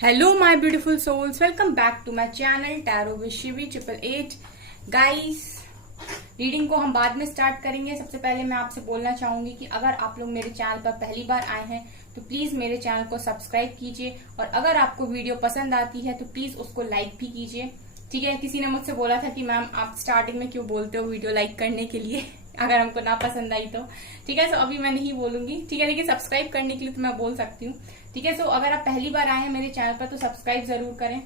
Hello my beautiful souls, welcome back to my channel tarot with Shivi 888। Guys, reading को हम बाद में start करेंगे। सबसे पहले मैं आपसे बोलना चाहूंगी कि अगर आप लोग मेरे चैनल पर पहली बार आए हैं तो प्लीज मेरे चैनल को सब्सक्राइब कीजिए, और अगर आपको वीडियो पसंद आती है तो प्लीज उसको लाइक भी कीजिए। ठीक है, किसी ने मुझसे बोला था कि मैम आप स्टार्टिंग में क्यों बोलते हो वीडियो लाइक करने के लिए अगर हमको ना पसंद आई तो। ठीक है, सो अभी मैं नहीं बोलूंगी। ठीक है, लेकिन सब्सक्राइब करने के लिए तो मैं बोल सकती हूँ। ठीक है, सो अगर आप पहली बार आए हैं मेरे चैनल पर तो सब्सक्राइब जरूर करें।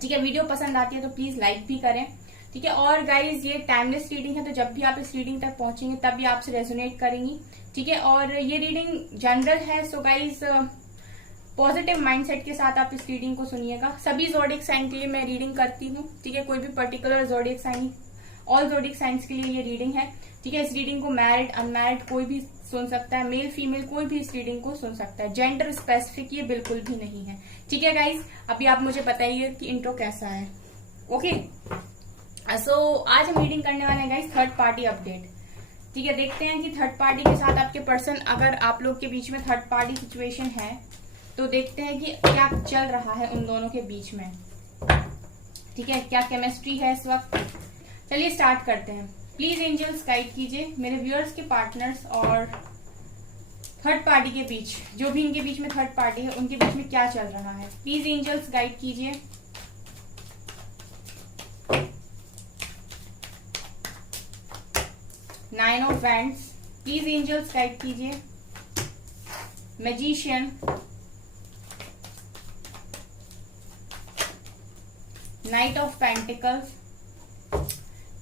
ठीक है, वीडियो पसंद आती है तो प्लीज लाइक भी करें। ठीक है, और गाइज ये टाइमलेस रीडिंग है, तो जब भी आप इस रीडिंग तक पहुंचेंगे तब भी आपसे रेजोनेट करेंगी। ठीक है, और ये रीडिंग जनरल है, सो गाइज पॉजिटिव माइंडसेट के साथ आप इस रीडिंग को सुनिएगा। सभी जोडिक साइन के लिए मैं रीडिंग करती हूँ। ठीक है, कोई भी particular zodiac sign, all zodiac signs के लिए ये रीडिंग है। ठीक है, इस रीडिंग को मैरिड अनमैरिड कोई भी सुन सकता है, मेल फीमेल कोई भी इस रीडिंग को सुन सकता है। जेंडर स्पेसिफिक ये बिल्कुल भी नहीं है। ठीक है गाइज, अभी आप मुझे बताइए कि इंट्रो कैसा है। ओके, सो आज हम रीडिंग करने वाले हैं गाइज थर्ड पार्टी अपडेट। ठीक है, देखते हैं कि थर्ड पार्टी के साथ आपके पर्सन, अगर आप लोग के बीच में थर्ड पार्टी सिचुएशन है तो देखते हैं कि क्या चल रहा है उन दोनों के बीच में। ठीक है, क्या केमिस्ट्री है इस वक्त। चलिए स्टार्ट करते हैं। प्लीज एंजल्स गाइड कीजिए मेरे व्यूअर्स के पार्टनर्स और थर्ड पार्टी के बीच, जो भी इनके बीच में थर्ड पार्टी है उनके बीच में क्या चल रहा है। प्लीज एंजल्स गाइड कीजिए। Nine of wands, please angels guide कीजिए। Magician, knight of pentacles,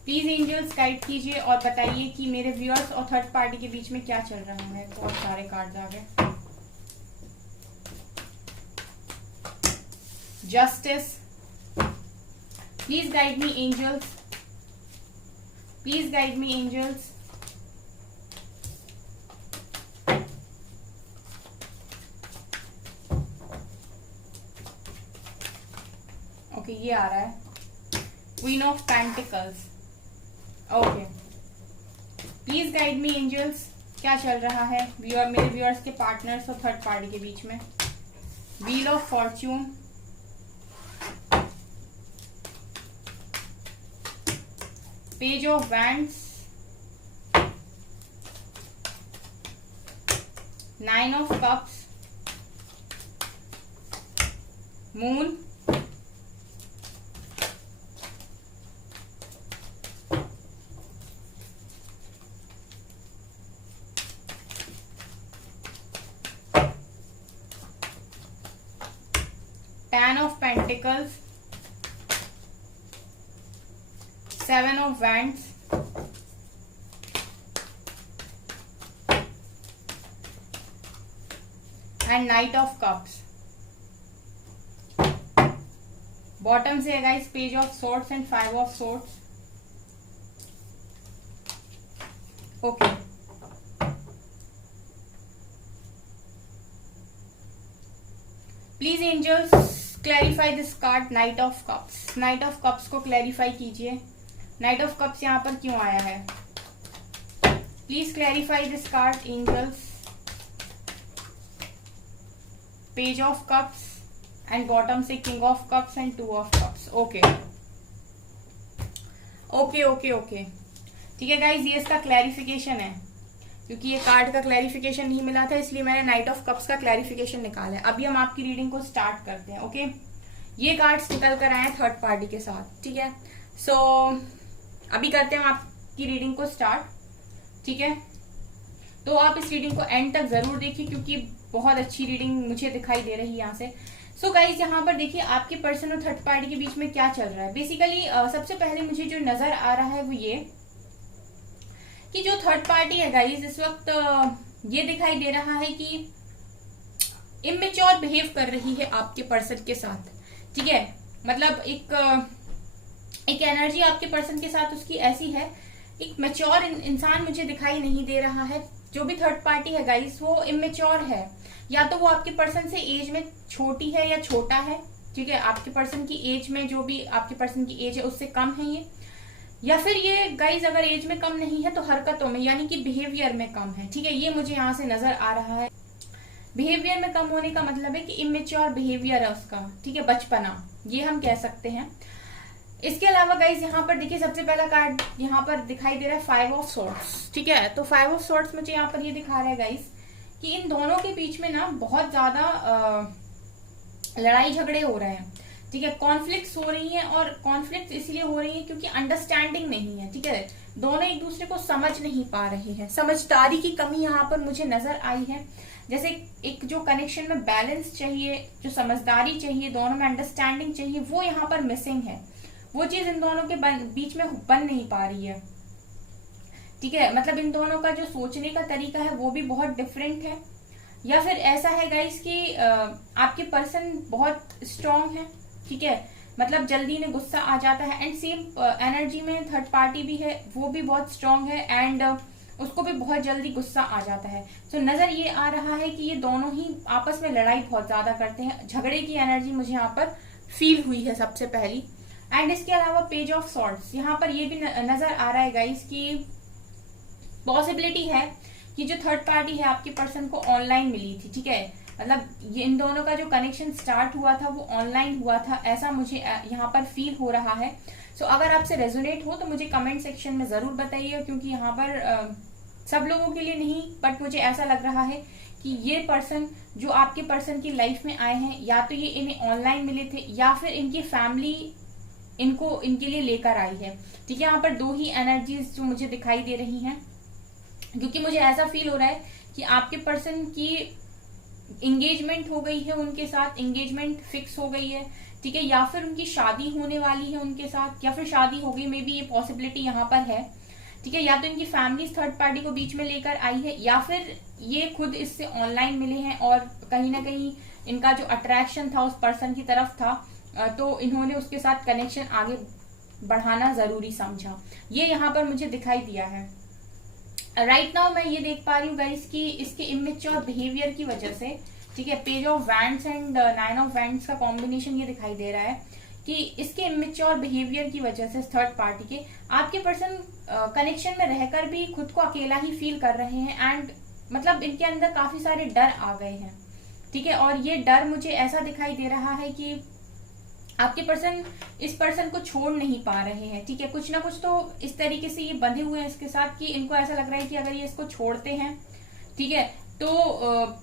please angels guide कीजिए और बताइए कि मेरे व्यूअर्स और थर्ड पार्टी के बीच में क्या चल रहा है। बहुत सारे कार्ड्स आ गए। Justice, please guide me angels, please guide me angels. Okay, ये आ रहा है queen of pentacles. Okay, please guide me angels, क्या चल रहा है मेरे व्यूअर्स के पार्टनर्स और थर्ड पार्टी के बीच में। Wheel of Fortune, page of wands, nine of cups, moon, Ten of Pentacles, Seven of Wands, and Knight of Cups. Bottom से है guys page of swords and five of swords. Okay, please angels clarify this card knight of cups. Knight of cups को clarify कीजिए। Knight of cups यहाँ पर क्यों आया है? Please clarify this card angels. Page of cups and bottom से king of cups and two of cups. Okay okay okay okay, ठीक है गाइज, ये इसका क्लैरिफिकेशन है। क्योंकि ये कार्ड का क्लैरिफिकेशन नहीं मिला था इसलिए मैंने नाइट ऑफ कप्स का क्लैरिफिकेशन निकाला है। अभी हम आपकी रीडिंग को स्टार्ट करते हैं। ओके, ये कार्ड्स निकल कर आए हैं थर्ड पार्टी के साथ। ठीक है, सो अभी करते हैं हम आपकी रीडिंग को स्टार्ट। ठीक है, तो आप इस रीडिंग को एंड तक जरूर देखिए क्योंकि बहुत अच्छी रीडिंग मुझे दिखाई दे रही है यहाँ से। सो गाइज, यहाँ पर देखिए आपके पर्सन और थर्ड पार्टी के बीच में क्या चल रहा है। बेसिकली सबसे पहले मुझे जो नजर आ रहा है वो ये कि जो थर्ड पार्टी है गाइज, इस वक्त ये दिखाई दे रहा है कि इमेच्योर बिहेव कर रही है आपके पर्सन के साथ। ठीक है, मतलब एक एनर्जी आपके पर्सन के साथ उसकी ऐसी है, एक मैच्योर इंसान मुझे दिखाई नहीं दे रहा है। जो भी थर्ड पार्टी है गाइज वो इमेच्योर है, या तो वो आपके पर्सन से एज में छोटी है या छोटा है। ठीक है, आपके पर्सन की एज में, जो भी आपके पर्सन की एज है उससे कम है ये, या फिर ये गाइज अगर एज में कम नहीं है तो हरकतों में यानी कि बिहेवियर में कम है। ठीक है, ये मुझे यहाँ से नजर आ रहा है। बिहेवियर में कम होने का मतलब है कि इमेच्योर बिहेवियर है उसका, ठीक है, बचपना, ये हम कह सकते हैं। इसके अलावा गाइज यहाँ पर देखिए सबसे पहला कार्ड यहाँ पर दिखाई दे रहा है 5 ऑफ सॉर्ड्स, ठीक है। तो 5 ऑफ सॉर्ड्स मुझे यहाँ पर ये दिखा रहा है गाइज कि इन दोनों के बीच में ना बहुत ज्यादा लड़ाई झगड़े हो रहे हैं, ठीक है, कॉन्फ्लिक्ट्स हो रही हैं। और कॉन्फ्लिक्ट्स इसलिए हो रही हैं क्योंकि अंडरस्टैंडिंग नहीं है, ठीक है, दोनों एक दूसरे को समझ नहीं पा रहे हैं, समझदारी की कमी यहाँ पर मुझे नजर आई है। जैसे एक जो कनेक्शन में बैलेंस चाहिए, जो समझदारी चाहिए, दोनों में अंडरस्टैंडिंग चाहिए, वो यहाँ पर मिसिंग है। वो चीज इन दोनों के बीच में बन नहीं पा रही है, ठीक है। मतलब इन दोनों का जो सोचने का तरीका है वो भी बहुत डिफरेंट है। या फिर ऐसा है गाइस कि आपके पर्सन बहुत स्ट्रांग है, ठीक है, मतलब जल्दी में गुस्सा आ जाता है। एंड सेम एनर्जी में थर्ड पार्टी भी है, वो भी बहुत स्ट्रांग है एंड उसको भी बहुत जल्दी गुस्सा आ जाता है। तो नजर ये आ रहा है कि ये दोनों ही आपस में लड़ाई बहुत ज्यादा करते हैं, झगड़े की एनर्जी मुझे यहाँ पर फील हुई है सबसे पहली। एंड इसके अलावा पेज ऑफ सॉर्ड्स, यहाँ पर ये भी नजर आ रहा है गाइस कि पॉसिबिलिटी है कि जो थर्ड पार्टी है आपके पर्सन को ऑनलाइन मिली थी, ठीक है, मतलब ये इन दोनों का जो कनेक्शन स्टार्ट हुआ था वो ऑनलाइन हुआ था, ऐसा मुझे यहाँ पर फील हो रहा है। सो अगर आपसे रेजोनेट हो तो मुझे कमेंट सेक्शन में जरूर बताइए, क्योंकि यहाँ पर सब लोगों के लिए नहीं, बट मुझे ऐसा लग रहा है कि ये पर्सन जो आपके पर्सन की लाइफ में आए हैं, या तो ये इन्हें ऑनलाइन मिले थे या फिर इनकी फैमिली इनको इनके लिए लेकर आई है, ठीक है। यहाँ पर दो ही एनर्जीज जो मुझे दिखाई दे रही हैं, क्योंकि मुझे ऐसा फील हो रहा है कि आपके पर्सन की एंगेजमेंट हो गई है उनके साथ, एंगेजमेंट फिक्स हो गई है, ठीक है, या फिर उनकी शादी होने वाली है उनके साथ, या फिर शादी हो गई, मे बी ये पॉसिबिलिटी यहाँ पर है, ठीक है। या तो इनकी फैमिली थर्ड पार्टी को बीच में लेकर आई है, या फिर ये खुद इससे ऑनलाइन मिले हैं और कहीं ना कहीं इनका जो अट्रैक्शन था उस पर्सन की तरफ था, तो इन्होंने उसके साथ कनेक्शन आगे बढ़ाना जरूरी समझा, ये यहाँ पर मुझे दिखाई दिया है। राइट नाउ मैं ये देख पा रही हूँ गाइस कि इसके इमेच्योर बिहेवियर की वजह से, ठीक है, page of wands and 9 of wands का कॉम्बिनेशन ये दिखाई दे रहा है कि इसके इमेच्योर बिहेवियर की वजह से थर्ड पार्टी के आपके पर्सन कनेक्शन में रहकर भी खुद को अकेला ही फील कर रहे हैं। एंड मतलब इनके अंदर काफी सारे डर आ गए हैं, ठीक है, और ये डर मुझे ऐसा दिखाई दे रहा है कि आपके पर्सन इस पर्सन को छोड़ नहीं पा रहे हैं, ठीक है, कुछ ना कुछ तो इस तरीके से ये बंधे हुए हैं इसके साथ कि इनको ऐसा लग रहा है कि अगर ये इसको छोड़ते हैं, ठीक है, तो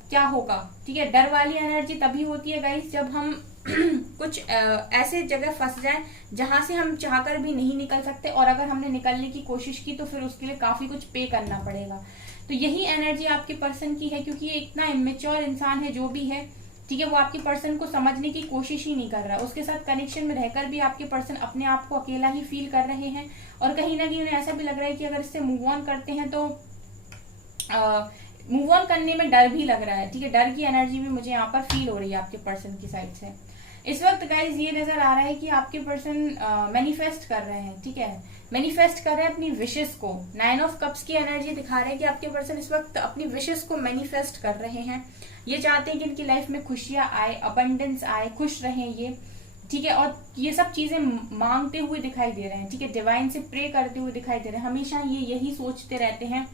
क्या होगा, ठीक है। डर वाली एनर्जी तभी होती है गाइस जब हम कुछ ऐसे जगह फंस जाएं जहां से हम चाहकर भी नहीं निकल सकते, और अगर हमने निकलने की कोशिश की तो फिर उसके लिए काफी कुछ पे करना पड़ेगा। तो यही एनर्जी आपके पर्सन की है, क्योंकि ये इतना इमेच्योर इंसान है जो भी है, ठीक है, वो आपके पर्सन को समझने की कोशिश ही नहीं कर रहा। उसके साथ कनेक्शन में रहकर भी आपके पर्सन अपने आप को अकेला ही फील कर रहे हैं, और कहीं ना कहीं उन्हें ऐसा भी लग रहा है कि अगर इससे मूव ऑन करते हैं तो मूव ऑन करने में डर भी लग रहा है, ठीक है, डर की एनर्जी भी मुझे यहाँ पर फील हो रही है आपके पर्सन की साइड से। इस वक्त गाइज ये नजर आ रहा है कि आपके पर्सन मैनिफेस्ट कर रहे हैं, ठीक है, मैनिफेस्ट कर रहे हैं अपनी विशेस को। 9 ऑफ कप्स की एनर्जी दिखा रहे हैं कि आपके पर्सन इस वक्त अपनी विशेस को मैनिफेस्ट कर रहे हैं। ये चाहते हैं कि इनकी लाइफ में खुशियां आए, अबंडेंस आए, खुश रहें ये, ठीक है, और ये सब चीजें मांगते हुए दिखाई दे रहे हैं, ठीक है, डिवाइन से प्रे करते हुए दिखाई दे रहे हैं। हमेशा ये यही सोचते रहते हैं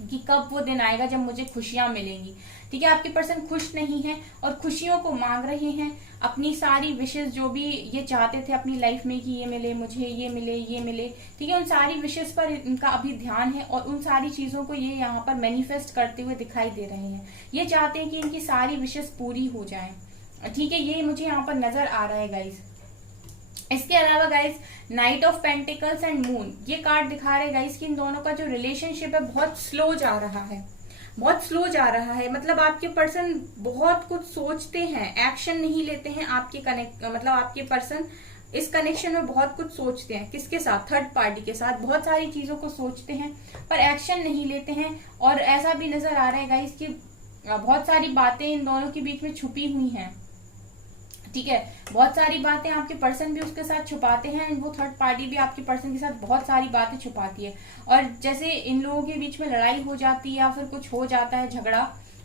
कि कब वो दिन आएगा जब मुझे खुशियां मिलेंगी, ठीक है। आपके पर्सन खुश नहीं है और खुशियों को मांग रहे हैं, अपनी सारी विशेष जो भी ये चाहते थे अपनी लाइफ में कि ये मिले मुझे, ये मिले, ये मिले, ठीक है, उन सारी विशेष पर इनका अभी ध्यान है और उन सारी चीजों को ये यहाँ पर मैनिफेस्ट करते हुए दिखाई दे रहे हैं। ये चाहते हैं कि इनकी सारी विशेष पूरी हो जाए, ठीक है, ये मुझे यहाँ पर नजर आ रहा है गाइज। इसके अलावा guys night of pentacles and moon ये कार्ड दिखा रहे गाइस कि इन दोनों का जो रिलेशनशिप है बहुत स्लो जा रहा है, बहुत स्लो जा रहा है। मतलब आपके पर्सन बहुत कुछ सोचते हैं, एक्शन नहीं लेते हैं। आपके मतलब आपके पर्सन इस कनेक्शन में बहुत कुछ सोचते हैं, किसके साथ, थर्ड पार्टी के साथ, बहुत सारी चीजों को सोचते हैं पर एक्शन नहीं लेते हैं। और ऐसा भी नजर आ रहा है गाइस कि बहुत सारी बातें इन दोनों के बीच में छुपी हुई हैं, ठीक है, बहुत सारी बातें आपके पर्सन भी उसके साथ छुपाते हैं, वो थर्ड पार्टी भी आपके पर्सन के साथ बहुत सारी बातें छुपाती है। और जैसे इन लोगों के बीच में लड़ाई हो जाती है या फिर कुछ हो जाता है झगड़ा,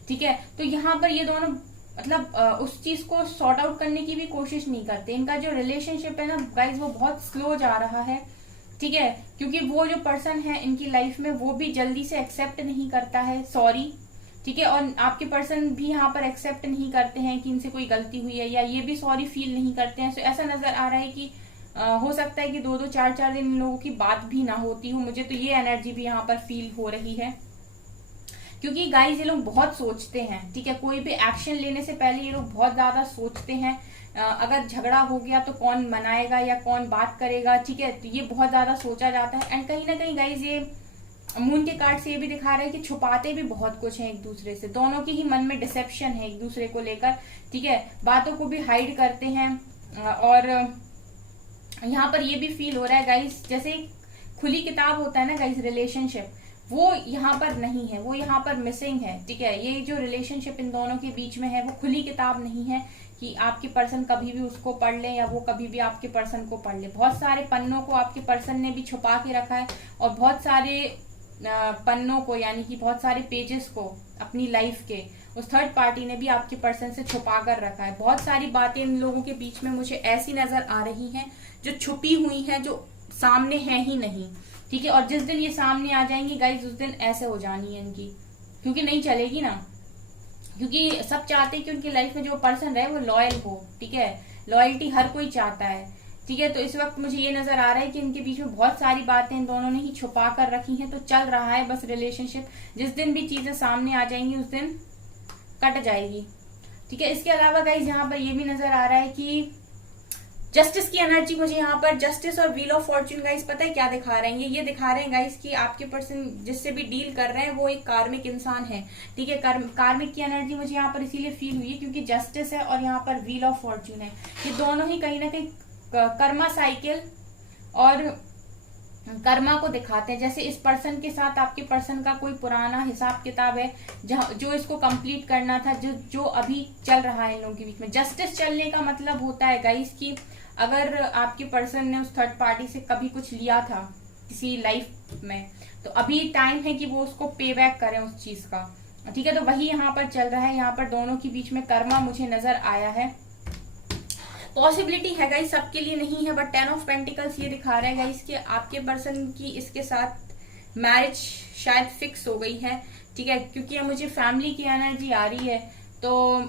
ठीक है, तो यहाँ पर ये दोनों मतलब उस चीज को सॉर्ट आउट करने की भी कोशिश नहीं करते। इनका जो रिलेशनशिप है ना गाइज वो बहुत स्लो जा रहा है, ठीक है, क्योंकि वो जो पर्सन है इनकी लाइफ में वो भी जल्दी से एक्सेप्ट नहीं करता है सॉरी, ठीक है। और आपके पर्सन भी यहाँ पर एक्सेप्ट नहीं करते हैं कि इनसे कोई गलती हुई है, या ये भी सॉरी फील नहीं करते हैं। सो ऐसा नजर आ रहा है कि हो सकता है कि 2-2 4-4 दिन इन लोगों की बात भी ना होती हो। मुझे तो ये एनर्जी भी यहाँ पर फील हो रही है, क्योंकि गाइस ये लोग बहुत सोचते हैं। ठीक है, कोई भी एक्शन लेने से पहले ये लोग बहुत ज्यादा सोचते हैं। अगर झगड़ा हो गया तो कौन मनाएगा या कौन बात करेगा, ठीक है, तो ये बहुत ज्यादा सोचा जाता है। एंड कहीं ना कहीं गाइस ये मून के कार्ड से ये भी दिखा रहा है कि छुपाते भी बहुत कुछ है एक दूसरे से। दोनों के ही मन में डिसेप्शन है एक दूसरे को लेकर, ठीक है, बातों को भी हाइड करते हैं। और यहाँ पर ये भी फील हो रहा है गाइस, जैसे खुली किताब होता है ना गाइस रिलेशनशिप, वो यहाँ पर नहीं है, वो यहाँ पर मिसिंग है। ठीक है, ये जो रिलेशनशिप इन दोनों के बीच में है वो खुली किताब नहीं है कि आपके पर्सन कभी भी उसको पढ़ ले या वो कभी भी आपके पर्सन को पढ़ ले। बहुत सारे पन्नों को आपके पर्सन ने भी छुपा के रखा है, और बहुत सारे पन्नों को यानी कि बहुत सारे पेजेस को अपनी लाइफ के उस थर्ड पार्टी ने भी आपके पर्सन से छुपा कर रखा है। बहुत सारी बातें इन लोगों के बीच में मुझे ऐसी नजर आ रही हैं जो छुपी हुई हैं, जो सामने है ही नहीं। ठीक है, और जिस दिन ये सामने आ जाएंगी गाइज उस दिन ऐसे हो जानी है इनकी, क्योंकि नहीं चलेगी ना, क्योंकि सब चाहते हैं कि उनकी लाइफ में जो पर्सन रहे वो लॉयल हो। ठीक है, लॉयल्टी हर कोई चाहता है। ठीक है, तो इस वक्त मुझे ये नजर आ रहा है कि इनके बीच में बहुत सारी बातें इन दोनों ने ही छुपा कर रखी हैं, तो चल रहा है बस रिलेशनशिप। जिस दिन भी चीजें सामने आ जाएंगी उस दिन कट जाएगी। ठीक है, इसके अलावा गाइज यहाँ पर ये भी नजर आ रहा है कि जस्टिस की एनर्जी मुझे यहाँ पर, जस्टिस और व्हील ऑफ फॉर्च्यून गाइस पता है क्या दिखा रहे हैं? ये दिखा रहे हैं गाइस कि आपके पर्सन जिससे भी डील कर रहे हैं वो एक कार्मिक इंसान है। ठीक है, कार्मिक की एनर्जी मुझे यहाँ पर इसीलिए फील हुई है क्योंकि जस्टिस है और यहाँ पर व्हील ऑफ फॉर्च्यून है। ये दोनों ही कहीं ना कहीं कर्मा साइकिल और कर्मा को दिखाते हैं। जैसे इस पर्सन के साथ आपके पर्सन का कोई पुराना हिसाब किताब है जो इसको कंप्लीट करना था, जो अभी चल रहा है इन लोगों के बीच में। जस्टिस चलने का मतलब होता है गाइस कि अगर आपके पर्सन ने उस थर्ड पार्टी से कभी कुछ लिया था किसी लाइफ में, तो अभी टाइम है कि वो उसको पे बैक करें उस चीज का। ठीक है, तो वही यहाँ पर चल रहा है। यहाँ पर दोनों के बीच में कर्मा मुझे नजर आया है। पॉसिबिलिटी है गाइस, सबके लिए नहीं है, बट 10 ऑफ पेंटिकल्स ये दिखा रहा है गाइस कि आपके पर्सन की इसके साथ मैरिज शायद फिक्स हो गई है। ठीक है, क्योंकि ये मुझे फैमिली की एनर्जी आ रही है, तो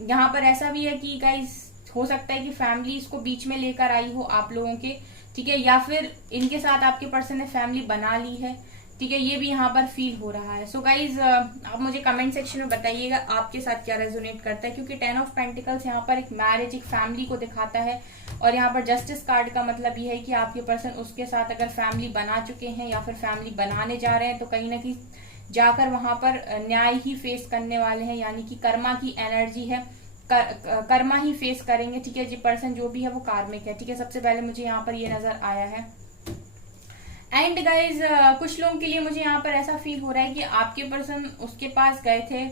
यहाँ पर ऐसा भी है कि गाइस हो सकता है कि फैमिली इसको बीच में लेकर आई हो आप लोगों के। ठीक है, या फिर इनके साथ आपके पर्सन ने फैमिली बना ली है। ठीक है, ये भी यहाँ पर फील हो रहा है। सो गाइज आप मुझे कमेंट सेक्शन में बताइएगा आपके साथ क्या रेजोनेट करता है, क्योंकि 10 ऑफ पेंटिकल्स यहाँ पर एक मैरिज, एक फैमिली को दिखाता है। और यहाँ पर जस्टिस कार्ड का मतलब ये है कि आपके पर्सन उसके साथ अगर फैमिली बना चुके हैं या फिर फैमिली बनाने जा रहे हैं, तो कहीं ना कहीं जाकर वहां पर न्याय ही फेस करने वाले हैं, यानी कि कर्मा की एनर्जी है, कर्मा ही फेस करेंगे। ठीक है, जी पर्सन जो भी है वो कार्मिक है। ठीक है, सबसे पहले मुझे यहाँ पर ये नजर आया है। एंड गाइज कुछ लोगों के लिए मुझे यहाँ पर ऐसा फील हो रहा है कि आपके पर्सन उसके पास गए थे।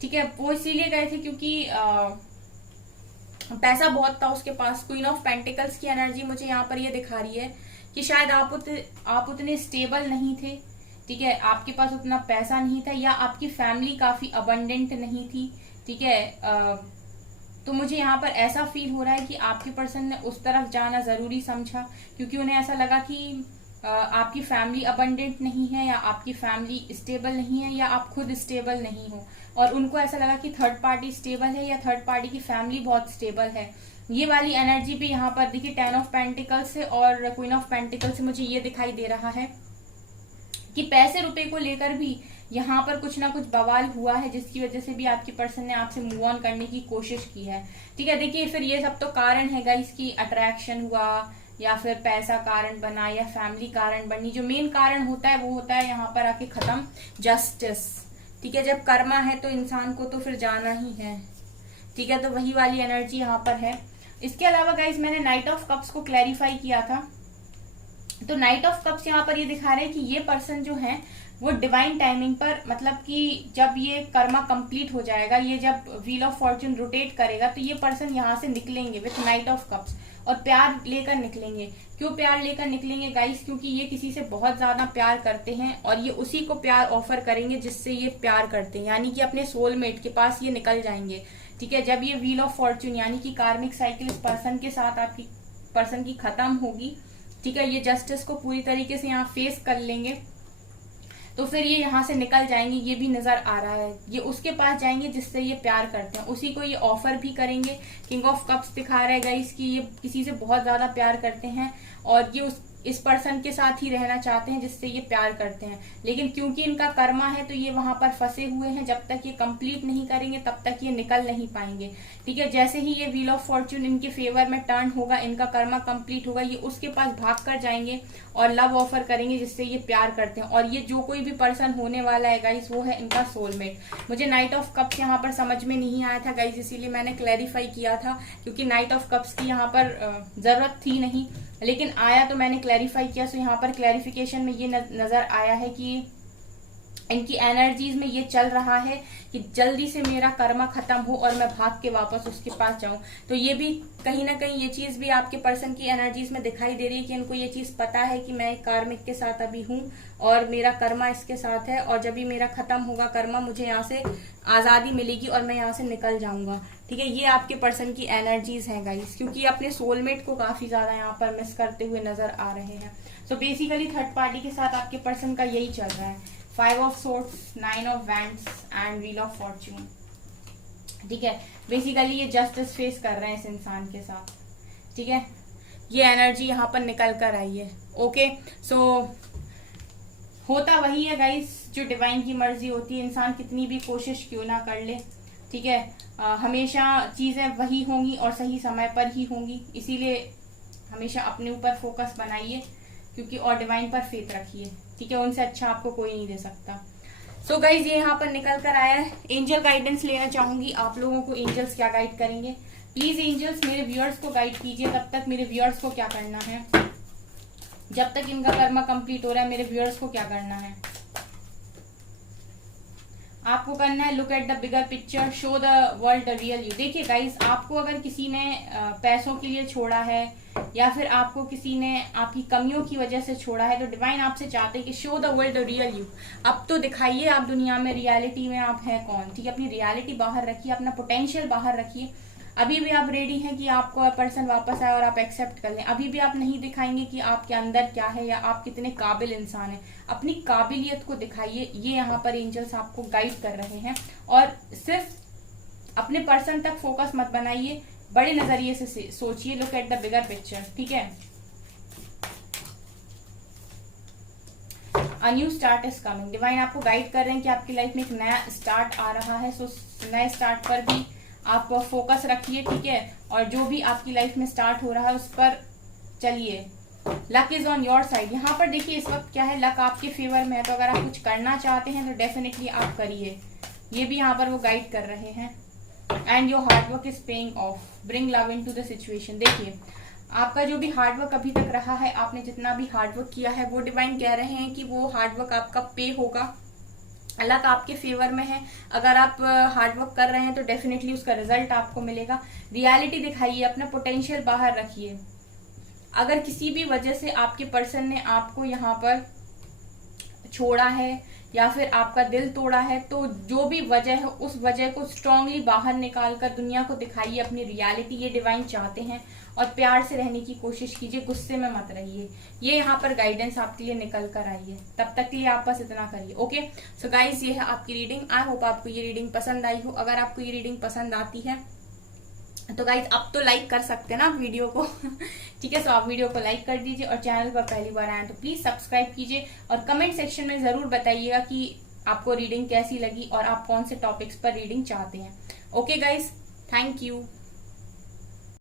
ठीक है, वो इसीलिए गए थे क्योंकि पैसा बहुत था उसके पास। क्वीन ऑफ पेंटिकल्स की एनर्जी मुझे यहाँ पर ये दिखा रही है कि शायद आप उतने स्टेबल नहीं थे। ठीक है, आपके पास उतना पैसा नहीं था, या आपकी फैमिली काफी अबंडेंट नहीं थी। ठीक है, तो मुझे यहाँ पर ऐसा फील हो रहा है कि आपके पर्सन ने उस तरफ जाना जरूरी समझा, क्योंकि उन्हें ऐसा लगा कि आपकी फैमिली अबंडेंट नहीं है, या आपकी फैमिली स्टेबल नहीं है, या आप खुद स्टेबल नहीं हो, और उनको ऐसा लगा कि थर्ड पार्टी स्टेबल है या थर्ड पार्टी की फैमिली बहुत स्टेबल है। ये वाली एनर्जी भी यहाँ पर देखिए 10 ऑफ पेंटिकल्स से और क्वीन ऑफ पेंटिकल्स से मुझे ये दिखाई दे रहा है कि पैसे रुपए को लेकर भी यहाँ पर कुछ ना कुछ बवाल हुआ है, जिसकी वजह से भी आपके पर्सन ने आपसे मूव ऑन करने की कोशिश की है। ठीक है, देखिए फिर ये सब तो कारण है गाइस कि अट्रैक्शन हुआ, या फिर पैसा कारण बना, या फैमिली कारण बनी। जो मेन कारण होता है वो होता है यहाँ पर आके खत्म जस्टिस। ठीक है, जब कर्मा है तो इंसान को तो फिर जाना ही है। ठीक है, तो वही वाली एनर्जी यहाँ पर है। इसके अलावा गाइस मैंने नाइट ऑफ कप्स को क्लैरिफाई किया था, तो नाइट ऑफ कप्स यहाँ पर ये दिखा रहे हैं कि ये पर्सन जो है वो डिवाइन टाइमिंग पर, मतलब कि जब ये कर्मा कंप्लीट हो जाएगा, ये जब व्हील ऑफ फॉर्च्यून रोटेट करेगा, तो ये पर्सन यहाँ से निकलेंगे विथ नाइट ऑफ कप्स, और प्यार लेकर निकलेंगे। क्यों प्यार लेकर निकलेंगे गाइस? क्योंकि ये किसी से बहुत ज्यादा प्यार करते हैं, और ये उसी को प्यार ऑफर करेंगे जिससे ये प्यार करते हैं, यानी कि अपने सोलमेट के पास ये निकल जाएंगे। ठीक है, जब ये व्हील ऑफ फॉर्च्यून यानी कि कार्मिक साइकिल इस पर्सन के साथ आपकी पर्सन की खत्म होगी, ठीक है, ये जस्टिस को पूरी तरीके से यहाँ फेस कर लेंगे, तो फिर ये यहाँ से निकल जाएंगे, ये भी नजर आ रहा है। ये उसके पास जाएंगे जिससे ये प्यार करते हैं, उसी को ये ऑफर भी करेंगे। किंग ऑफ कप्स दिखा रहा है गाइस कि ये किसी से बहुत ज्यादा प्यार करते हैं और ये इस पर्सन के साथ ही रहना चाहते हैं जिससे ये प्यार करते हैं। लेकिन क्योंकि इनका कर्मा है तो ये वहां पर फंसे हुए हैं। जब तक ये कंप्लीट नहीं करेंगे तब तक ये निकल नहीं पाएंगे। ठीक है, जैसे ही ये व्हील ऑफ फॉर्च्यून इनके फेवर में टर्न होगा, इनका कर्मा कंप्लीट होगा, ये उसके पास भाग कर जाएंगे और लव ऑफर करेंगे जिससे ये प्यार करते हैं। और ये जो कोई भी पर्सन होने वाला है गाइस वो है इनका सोलमेट। मुझे नाइट ऑफ कप्स यहाँ पर समझ में नहीं आया था गाइस, इसीलिए मैंने क्लैरिफाई किया था, क्योंकि नाइट ऑफ कप्स की यहाँ पर जरूरत थी नहीं, लेकिन आया तो मैंने क्लैरिफाई किया। सो यहाँ पर क्लैरिफिकेशन में ये नजर आया है कि इनकी एनर्जीज में ये चल रहा है कि जल्दी से मेरा कर्मा खत्म हो और मैं भाग के वापस उसके पास जाऊं। तो ये भी कहीं ना कहीं ये चीज भी आपके पर्सन की एनर्जीज में दिखाई दे रही है कि इनको ये चीज पता है कि मैं कार्मिक के साथ अभी हूं और मेरा कर्मा इसके साथ है, और जब भी मेरा खत्म होगा कर्मा, मुझे यहाँ से आजादी मिलेगी और मैं यहाँ से निकल जाऊंगा। ठीक है, ये आपके पर्सन की एनर्जीज हैं गाइस, क्योंकि अपने सोलमेट को काफी ज्यादा यहाँ पर मिस करते हुए नजर आ रहे हैं। सो बेसिकली थर्ड पार्टी के साथ आपके पर्सन का यही चल रहा है। 5 of swords, 9 of wands and wheel of Fortune. ठीक है, बेसिकली ये जस्टिस फेस कर रहे हैं इस इंसान के साथ। ठीक है, ये एनर्जी यहाँ पर निकल कर आई है। ओके, सो होता वही है गाइस जो डिवाइन की मर्जी होती है, इंसान कितनी भी कोशिश क्यों ना कर ले। ठीक है, हमेशा चीजें वही होंगी और सही समय पर ही होंगी, इसीलिए हमेशा अपने ऊपर फोकस बनाइए, क्योंकि और डिवाइन पर फेथ रखिए। ठीक है, उनसे अच्छा आपको कोई नहीं दे सकता। सो गाइज ये यहाँ पर निकल कर आया है। एंजल गाइडेंस लेना चाहूंगी, आप लोगों को एंजल्स क्या गाइड करेंगे। प्लीज एंजल्स मेरे व्यूअर्स को गाइड कीजिए। तब तक मेरे व्यूअर्स को क्या करना है, जब तक इनका कर्मा कंप्लीट हो रहा है, मेरे व्यूअर्स को क्या करना है। आपको करना है look at the bigger picture, show the world the real you. देखिए गाइस, आपको अगर किसी ने पैसों के लिए छोड़ा है या फिर आपको किसी ने आपकी कमियों की वजह से छोड़ा है, तो डिवाइन आपसे चाहते हैं कि show the world the real you. अब तो दिखाइए आप दुनिया में, रियलिटी में आप हैं कौन। ठीक है, अपनी रियलिटी बाहर रखिए, अपना पोटेंशियल बाहर रखिए। अभी भी आप रेडी हैं कि आपको पर्सन वापस आए और आप एक्सेप्ट कर लें। अभी भी आप नहीं दिखाएंगे कि आपके अंदर क्या है या आप कितने काबिल इंसान हैं। अपनी काबिलियत को दिखाइए, ये यहाँ पर एंजल्स आपको गाइड कर रहे हैं। और सिर्फ अपने पर्सन तक फोकस मत बनाइए, बड़े नजरिए से सोचिए, look at the bigger picture. ठीक है, a new start is coming. Divine आपको गाइड कर रहे हैं कि आपकी लाइफ में एक नया स्टार्ट आ रहा है। सो नए स्टार्ट पर भी आप फोकस रखिए। ठीक है, और जो भी आपकी लाइफ में स्टार्ट हो रहा है उस पर चलिए। Luck is on your side. यहाँ पर देखिए इस वक्त क्या है, लक आपके फेवर में है। तो अगर आप कुछ करना चाहते हैं तो डेफिनेटली आप करिए, ये भी यहाँ पर वो गाइड कर रहे हैं। And your hard work is paying off, bring love into the situation. देखिए आपका जो भी हार्डवर्क अभी तक रहा है, आपने जितना भी हार्डवर्क किया है, वो डिवाइन कह रहे हैं कि वो हार्डवर्क आपका पे होगा। लक आपके फेवर में है। अगर आप हार्डवर्क कर रहे हैं तो डेफिनेटली उसका रिजल्ट आपको मिलेगा। रियलिटी दिखाइए, अपना पोटेंशियल बाहर रखिए। अगर किसी भी वजह से आपके पर्सन ने आपको यहाँ पर छोड़ा है या फिर आपका दिल तोड़ा है, तो जो भी वजह है उस वजह को स्ट्रांगली बाहर निकाल कर दुनिया को दिखाइए अपनी रियलिटी। ये डिवाइन चाहते हैं, और प्यार से रहने की कोशिश कीजिए, गुस्से में मत रहिए। ये यहाँ पर गाइडेंस आपके लिए निकल कर आई है। तब तक के लिए आप बस इतना करिए। ओके, सो गाइस ये है आपकी रीडिंग। आई होप आपको ये रीडिंग पसंद आई हो। अगर आपको ये रीडिंग पसंद आती है तो गाइस अब तो लाइक कर सकते हैं ना आप वीडियो को। ठीक है, सो आप वीडियो को लाइक कर दीजिए, और चैनल पर पहली बार आए तो प्लीज सब्सक्राइब कीजिए, और कमेंट सेक्शन में जरूर बताइएगा कि आपको रीडिंग कैसी लगी और आप कौन से टॉपिक्स पर रीडिंग चाहते हैं। Okay guys, thank you.